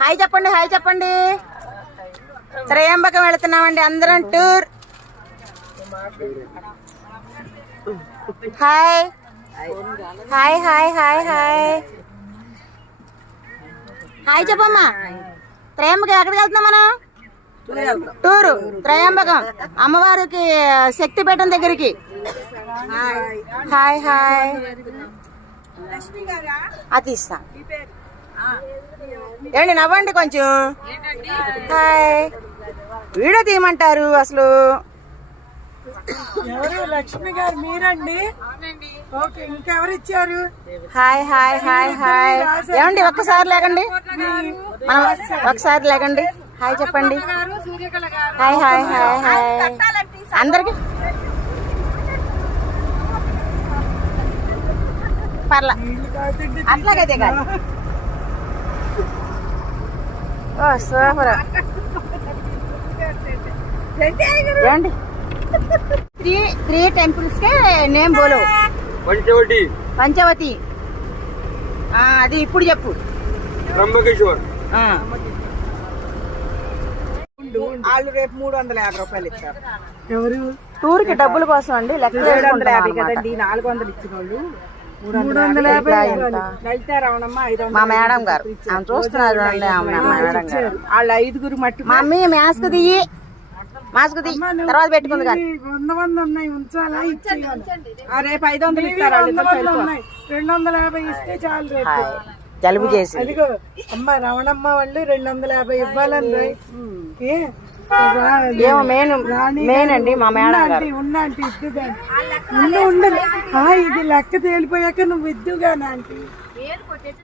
Hi చెప్పండి hi చెప్పండి. త్రయంబకం వెళుతున్నామండి అందరం tour. Hi. Hi hi hi hi. Hi చెప్పమ్మా. త్రయంబకం ఎక్కడికి వెళ్తున్నాం మనం? టూరు త్రయంబకం. అమ్మవారికి శక్తి పీఠం దగ్గరికి. హాయ్. హాయ్ అది తీస్తా ఏమండి నవ్వండి కొంచెం. హాయ్. వీడియో తీయమంటారు అసలు. ఎవరు? లక్ష్మి గారు మీరండి? ఓకే ఇంకెవరు ఇచ్చారు? Hi hi hi hi. ఏమండి ఒక్కసారి లేకండి. మనం ఒకసారి లేకండి. హాయ్ చెప్పండి. Hi hi hi hi. అందరికి. పర్లా. అట్లాగైతే కాదు. సూపర్. ఏమండి త్రీ త్రీ టెంపుల్స్ కే నేమ్ బోలో. పంచవటి. పంచవతి. ఆ, అది ఇప్పుడు చెప్పు. త్రంబకేశ్వర్ ఆ. వాళ్ళు రేపు మూడు వందల యాభై రూపాయలు ఇచ్చారు ఎవరు? టూర్కి డబ్బుల కోసం అండి లెక్క నాలుగు వందలు ఇచ్చిన వాళ్ళు మూడు వందల యాభై మా మేడం గారు. ఆమె చూస్తున్నారు వాళ్ళ ఐదుగురు మట్టు మమ్మీ మాస్క్ దియ్యి మాస్క్ దియ్యి తర్వాత పెట్టుకుంది కానీ. వంద వంద ఉన్నాయి ఉంచాలా? ఇచ్చేయాలి రేపు ఐదు వందలు ఇస్తారు ఉన్నాయి. రెండు వందల యాభై ఇస్తే చాలు రేపు. జలుబు చేసి అదిగో. అమ్మ రమణమ్మ వాళ్ళు రెండు వందల యాభై ఇవ్వాలని? రా, ఏమో మెయిన్ మెయిన్ అండి మా మేడం గారు. ఉన్న ఇద్దుగా ఇది లెక్క తేలిపోయాక నువ్వు ఇద్దుగా ఆంటీ